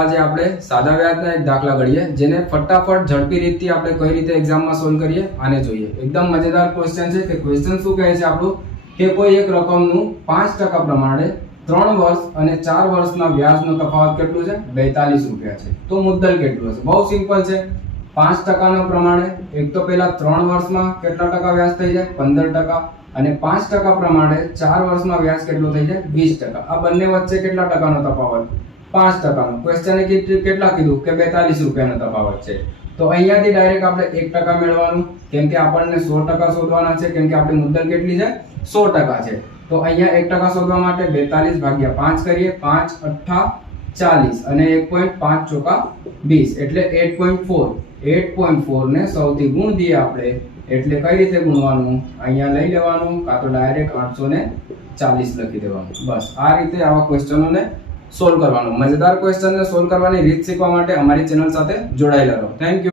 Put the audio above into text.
આજે આપણે સાદા વ્યાજના એક દાખલા ગણીએ જેને ફટાફટ ઝડપી રીતથી આપણે કઈ રીતે એક્ઝામમાં સોલ્વ કરીએ આને જોઈએ. એકદમ મજેદાર ક્વેશ્ચન છે કે ક્વેશ્ચન શું કહે છે આપણું કે કોઈ એક રકમનું 5% પ્રમાણે 3 વર્ષ અને 4 વર્ષના વ્યાજનો તફાવત કેટલું છે? 42 રૂપિયા છે. તો મુદ્દલ કેટલું હશે? બહુ સિમ્પલ છે. 5% પ્રમાણે એક તો પહેલા 3 વર્ષમાં કેટલા ટકા વ્યાજ થઈ જાય? 15%. અને 5% પ્રમાણે 4 વર્ષમાં વ્યાજ કેટલું થઈ જાય? 20%. આ બંને વચ્ચે કેટલા ટકાનો તફાવત? 5%. ક્વેશ્ચને કેટલા કીધું કે 42 રૂપિયાનો તફાવત છે. તો અહીંયાથી ડાયરેક્ટ આપણે 1% મેળવવાનું, કેમ કે આપણને 100% શોધવાના છે, કેમ કે આપણી મુદ્દલ કેટલી છે? 100% છે. તો અહીંયા 1% શોધવા માટે 42 ભાગ્યા 5 કરીએ. 5 8 40 અને 1.5 ચોકા 20 એટલે 8.4. 8.4 ને સૌથી ગુણ દઈએ આપણે, એટલે કઈ રીતે ગુણવાનું? અહીંયા લઈ લેવાનું, કાં તો ડાયરેક્ટ 840 લખી દેવાનું. બસ આ રીતે આવા ક્વેશ્ચનોને સોલ્વ કરવાનું. મજેદાર ક્વેશ્ચનને સોલ્વ કરવાની રીત શીખવા માટે અમારી ચેનલ સાથે જોડાયેલા રહો. Thank you.